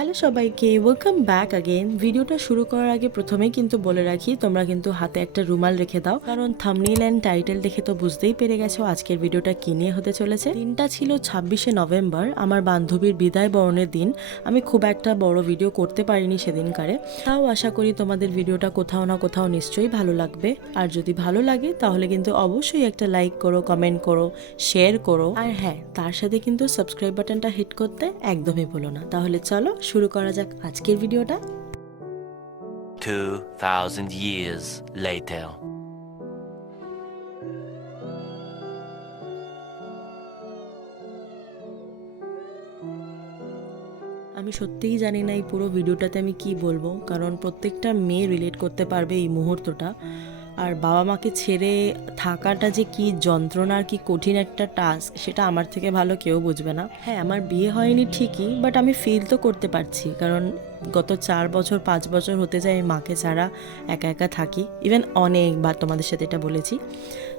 Hello সবাইকে, welcome back again. ভিডিওটা শুরু করার আগে প্রথমেই কিন্তু বলে রাখি, তোমরা কিন্তু হাতে একটা রুমাল রেখে দাও, কারণ থাম্বনেইল এন্ড টাইটেল দেখে তো বুঝতেই পেরে গেছো আজকের ভিডিওটা কি নিয়ে হতে চলেছে। দিনটা ছিল 26শে নভেম্বর, আমার বান্ধবীর বিদায় বরণের দিন। আমি খুব একটা বড় ভিডিও করতে পারিনি সেদিনকারে, তাও আশা করি তোমাদের ভিডিওটা কোথাও না কোথাও নিশ্চয়ই ভালো লাগবে। আর যদি ভালো লাগে তাহলে কিন্তু অবশ্যই একটা লাইক করো, কমেন্ট করো, শেয়ার করো, আর হ্যাঁ, তার সাথে কিন্তু সাবস্ক্রাইব বাটনটা হিট করতে একদমই ভুলো না। তাহলে চলো শুরু করা যাক আজকের ভিডিওটা। 2000 years later. আমি সত্যিই জানি না এই পুরো ভিডিওটাতে আমি কি বলবো, কারণ প্রত্যেকটা মেয়ে রিলেট করতে পারবে এই মুহূর্তটা। আর বাবা মাকে ছেড়ে থাকাটা যে কি যন্ত্রণার, কি কঠিন একটা টাস্ক, সেটা আমার থেকে ভালো কেউ বুঝবে না। হ্যাঁ, আমার বিয়ে হয়নি ঠিকই, বাট আমি ফিল তো করতে পারছি, কারণ গত 4 বছর 5 বছর হতে যায় আমি মাকে ছাড়া একা একা থাকি। ইভেন অনেকবার তোমাদের সাথে এটা বলেছি।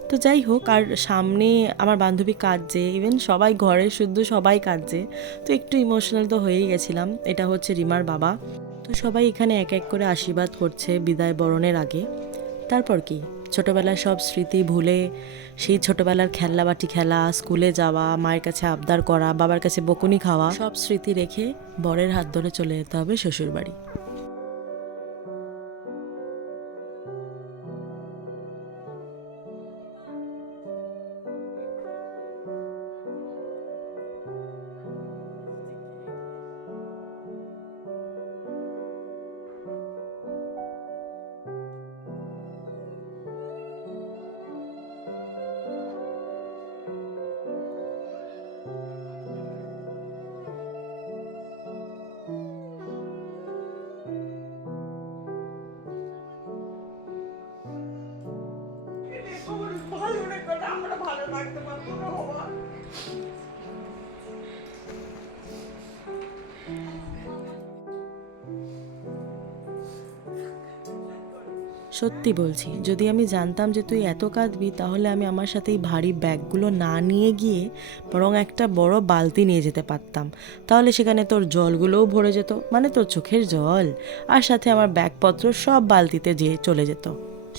তো যাই হোক, আর সামনে আমার বান্ধবী কাঁদছে, ইভেন সবাই ঘরে শুদ্ধ সবাই কাঁদছে, তো একটু ইমোশনাল তো হয়েই গেছিলাম। এটা হচ্ছে রিমার বাবা। তো সবাই এখানে এক এক করে আশীর্বাদ করছে বিদায় বরণের আগে। তারপর কি, ছোটবেলার সব স্মৃতি ভুলে সেই ছোটবেলার খেলনাবাটি খেলা, স্কুলে যাওয়া, মায়ের কাছে আবদার করা, বাবার কাছে বকুনি খাওয়া, সব স্মৃতি রেখে বরের হাত ধরে চলে যেতে হবে শ্বশুরবাড়ি। ভালো রেখো, আমরা ভালো থাকতে পারবো না বাবা। সত্যি বলছি, যদি আমি জানতাম যে তুই এত কাঁদবি, তাহলে আমি আমার সাথে এই ভারী ব্যাগগুলো না নিয়ে গিয়ে বরং একটা বড় বালতি নিয়ে যেতে পারতাম। তাহলে সেখানে তোর জলগুলোও ভরে যেত, মানে তোর চোখের জল, আর সাথে আমার ব্যাগপত্র সব বালতিতে যেয়ে চলে যেত।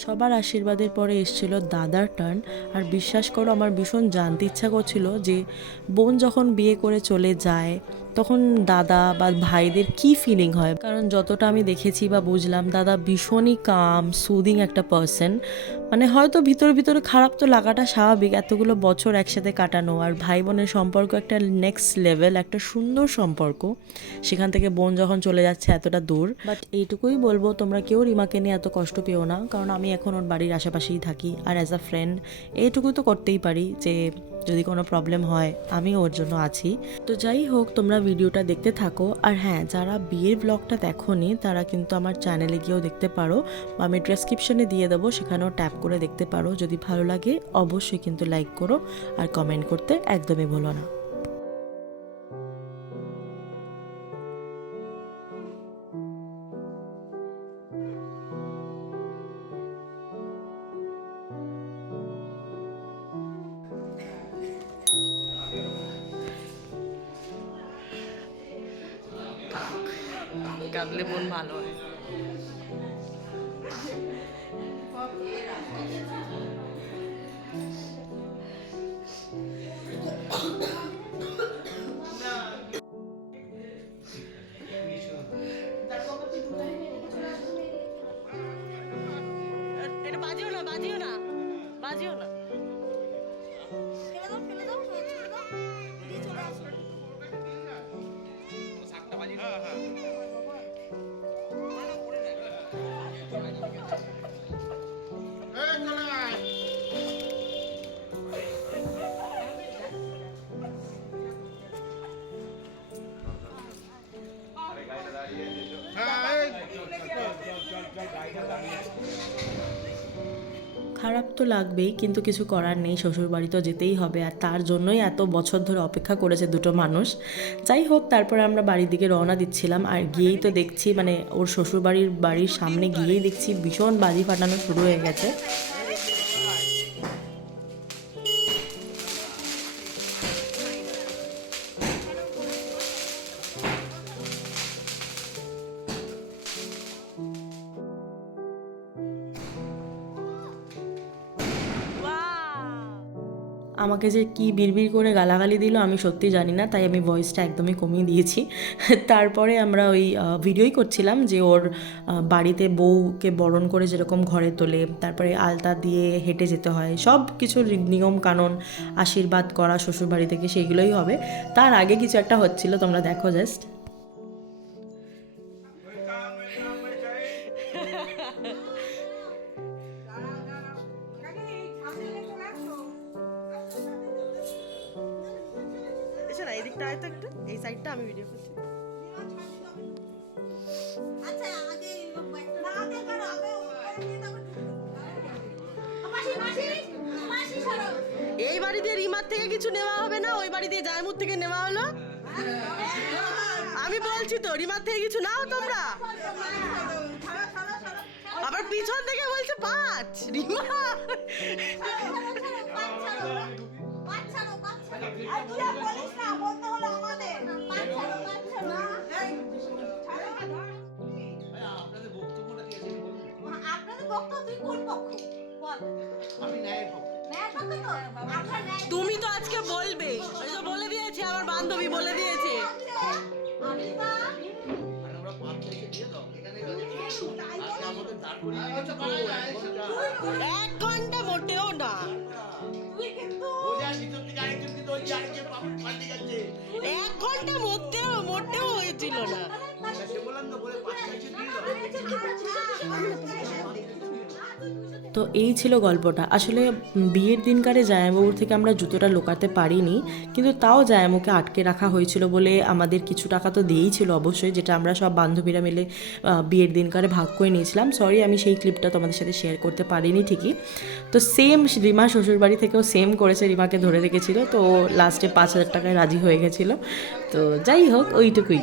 সবার আশীর্বাদের পরে এসেছিল দাদার টার্ন। আর বিশ্বাস করো, আমার ভীষণ জানতে ইচ্ছা করছিল যে বোন যখন বিয়ে করে চলে যায় তখন দাদা বা ভাইদের কি ফিলিং হয়, কারণ যতটা আমি দেখেছি বা বুঝলাম, দাদা ভীষণই কাম সুদিং একটা পার্সন। মানে হয়তো ভিতরে ভিতরে খারাপ তো লাগাটা স্বাভাবিক, এতগুলো বছর একসাথে কাটানো, আর ভাই বোনের সম্পর্ক একটা নেক্সট লেভেল, একটা সুন্দর সম্পর্ক। সেখান থেকে বোন যখন চলে যাচ্ছে এতটা দূর, বাট এইটুকুই বলবো, তোমরা কেউ রিমাকে নিয়ে এত কষ্ট পেও না, কারণ আমি এখন ওর বাড়ির আশেপাশেই থাকি, আর অ্যাজ আ ফ্রেন্ড এইটুকু তো করতেই পারি যে যদি কোনো প্রবলেম হয় আমি ওর জন্য আছি। তো যাই হোক, তোমরা ভিডিওটা দেখতে থাকো। আর হ্যাঁ, যারা বিয়ের ব্লগটা দেখোনি তারা কিন্তু আমার চ্যানেলে গিয়েও দেখতে পারো, বা আমি ডেসক্রিপশনে দিয়ে দেবো, সেখানেও ট্যাপ করে দেখতে পারো। যদি ভালো লাগে অবশ্যই কিন্তু লাইক করো, আর কমেন্ট করতে একদমই ভুলো না। কাঁদলে মন ভালো হয়। এটা বাজিও না, বাজিও না, বাজিও না। ফেলে দাও, ফেলে দাও, ছেড়ে দাও, দিয়ে চলে আসো। খারাপ তো লাগবেই, কিন্তু কিছু করার নেই, শ্বশুরবাড়ি তো যেতেই হবে, আর তার জন্যই এত বছর ধরে অপেক্ষা করেছে দুটো মানুষ। যাই হোক, তারপরে আমরা বাড়ির দিকে রওনা দিচ্ছিলাম, আর গিয়েই তো দেখছি, মানে ওর বাড়ির সামনে গিয়েই দেখছি ভীষণ বাজি ফাটানো শুরু হয়ে গেছে। আমাকে যে কি বিড়বিড় করে গালাগালি দিল আমি সত্যি জানি না, তাই আমি ভয়েসটা একদমই কমিয়ে দিয়েছি। তারপরে আমরা ওই ভিডিওই করছিলাম যে ওর বাড়িতে বউকে বরণ করে যেরকম ঘরে তোলে, তারপরে আলতা দিয়ে হেঁটে যেতে হয়, সব কিছু নিয়ম কানুন, আশীর্বাদ করা শ্বশুরবাড়ি থেকে, সেইগুলোই হবে। তার আগে কিছু একটা হচ্ছিল, তোমরা দেখো জাস্ট। এসে না এদিকটা আয় তো একটু, এই সাইডটা আমি ভিডিও করছি। আচ্ছা আগে না আগে করো আগে উপরে দিয়ে দাও মাসি মাসি মাসি সরো এই বাড়ি দিয়ে রিমার থেকে কিছু নেওয়া হবে না, ওই বাড়ি দিয়ে জায়মুর থেকে নেওয়া হলো। আমি বলছি তো রিমার থেকে কিছু নাও তোমরা। আবার পিছন থেকে বলছে পাঁচ রিমা। তুমি তো আজকে বলবে, ওই তো বলে দিয়েছে, আমার বান্ধবী বলে দিয়েছে। এক ঘন্টা মোটেও না, এক ঘন্টা মোটেও হয়েছিল না। তো এই ছিল গল্পটা। আসলে বিয়ের দিনকারে জামাইবাবুর থেকে আমরা জুতোটা লুকাতে পারিনি, কিন্তু তাও জামাইবাবুকে আটকে রাখা হয়েছিল বলে আমাদের কিছু টাকা তো দিয়েই ছিল অবশ্যই, যেটা আমরা সব বান্ধবীরা মিলে বিয়ের দিনকারে ভাগ করে নিয়েছিলাম। সরি আমি সেই ক্লিপটা তোমাদের সাথে শেয়ার করতে পারিনি ঠিকই। তো সেম রিমা শ্বশুরবাড়ি থেকেও সেম করেছে, রিমাকে ধরে রেখেছিল, তো লাস্টে 5,000 টাকায় রাজি হয়ে গেছিলো। তো যাই হোক, ওইটুকুই।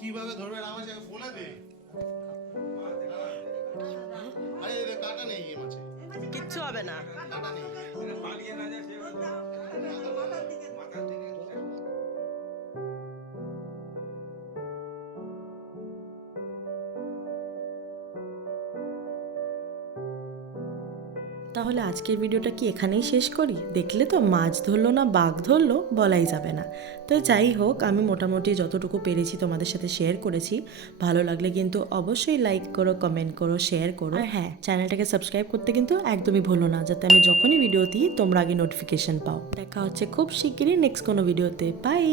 কিভাবে ধরবে আমার সাথে বলে দে। আরে এর কাটা নেই এ মাছে, কিচ্ছু হবে না। কাটা নেই। তাহলে আজকের ভিডিওটা কি এখানেই শেষ করি? দেখলে তো, মাছ ধরলো না বাঘ ধরলো বলাই যাবে না। তো যাই হোক, আমি মোটামুটি যতটুকু পেরেছি তোমাদের সাথে শেয়ার করেছি। ভালো লাগলে কিন্তু অবশ্যই লাইক করো, কমেন্ট করো, শেয়ার করো। আর হ্যাঁ, চ্যানেলটাকে সাবস্ক্রাইব করতে কিন্তু একদমই ভুলো না, যাতে আমি যখনই ভিডিও দিই তোমরা আগে নোটিফিকেশন পাও। দেখা হচ্ছে খুব শিগগিরই নেক্সট কোনো ভিডিওতে। বাই।